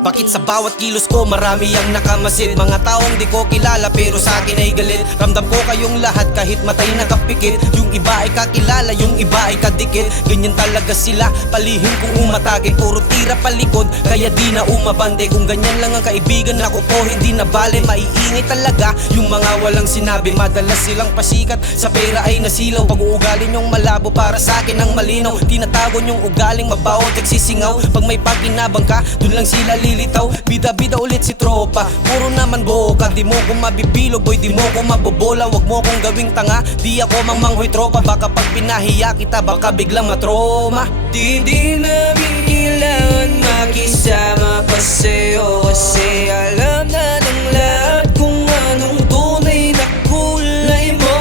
Bakit sa bawat kilos ko marami ang nakamasid? Mga taong di ko kilala pero sa akin ay galit. Ramdam ko kayong lahat kahit matay nakapikit. Yung iba ay kakilala, yung iba ay kadikit. Ganyan talaga sila, palihim kung umatake. Puro tira palikod, kaya di na umabante. Kung ganyan lang ang kaibigan ako po, hindi na bale. Maiingay talaga yung mga walang sinabi. Madalas silang pasikat, sa pera ay nasilaw. Pag-uugali nyong malabo, para sa akin ang malinaw. Tinatago nyong ugaling mabaho, sisingaw. Pag may pakinabang ka, dun lang sila lilitaw. Bida-bida ulit si tropa, puro naman boka. Di mo ko mabibilog, boy, di mo ko mabobola. Wag mo kong gawing tanga, di ako mangmanghoy tropa. Baka pag pinahiya kita, baka biglang matroma. Di namin kailangan makisama pa sa'yo, kasi alam na ng lahat kung anong tunay na kulay mo.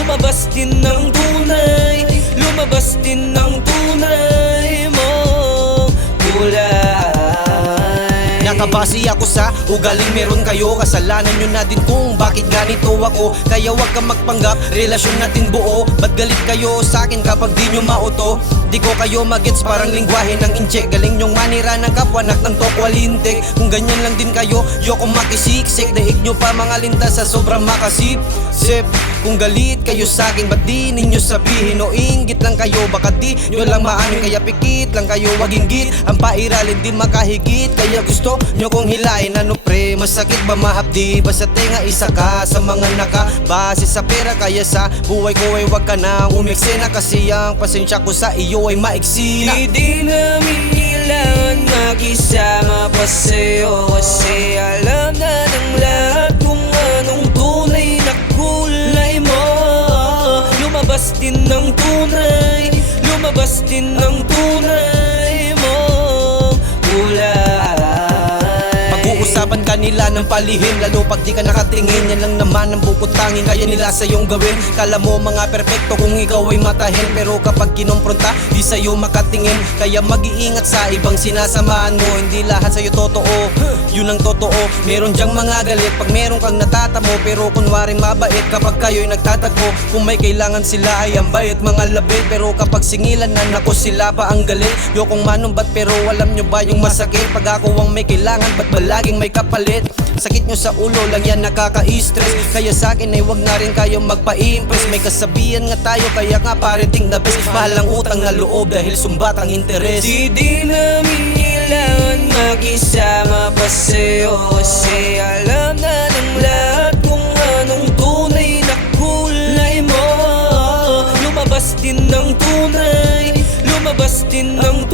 Lumabas din ng tunay, lumabas din ng tunay mo kulay. Nakabase ako sa ugaling meron kayo. Kasalanan nyo na din kung bakit ganito ako. Kaya wag kang magpanggap, relasyon natin buo. Ba't galit kayo sa akin kapag di nyo mauto? Di ko kayo magets, parang lingwahe ng incheck. Galing nyong manira ng kapwanak ng tokwalintek. Kung ganyan lang din kayo, yoko makisiksik. Daig nyo pa mga lintas sa sobrang makasip sip. Kung galit kayo sa akin, ba't di ninyo sabihin? O inggit lang kayo, baka di nyo lang maamin. Kaya pikit lang kayo, wag inggit. Ang pairalin di makahigit, kaya gusto nyo kong hilain. Ano pre, masakit ba mahapdi? Basta tenga isa ka sa mga nakabase sa pera. Kaya sa buhay ko ay wag ka nang umiksena, kasi ang pasensya ko sa iyo ay maiksi na. Di namin kailangan makisama pa sa'yo, kasi alam na ng lahat kung anong tunay na kulay mo. Lumabas din ng tunay, lumabas din ng tunay mo kulay. Pag-uusapan ka nila ng palihim, lalo pag di ka nakatingin. Yan lang naman ang bukod-tanging kaya nila sa'yong gawin. Kala mo mga perpekto kung ikaw ay matahin, pero kapag kinompronta, di sa'yo makatingin. Kaya mag-iingat sa ibang sinasamahan mo. Hindi lahat sa'yo totoo, yun ang totoo. Meron dyang mga galit pag meron kang natatamo, pero kunwari mabait kapag kayo'y nagtatagpo. Kung may kailangan sila ay ang bait, mga labit. Pero kapag singilan na, nako sila pa ang galit. Yokong manumbat pero alam nyo ba yung masakit? Pag ako ang may kailangan, ba't ba laging may kapalit? Sakit nyo sa ulo lang yan, nakaka-stress. Kaya sa akin ay wag na rin kayo magpa-impress. May kasabihan nga tayo, kaya nga parating the best. Mahal ang utang na loob dahil sumbat ang interes. Di namin kailangan makisama pa sa'yo, kasi alam na ng lahat kung anong tunay na kulay mo. Lumabas din ng tunay, lumabas din ng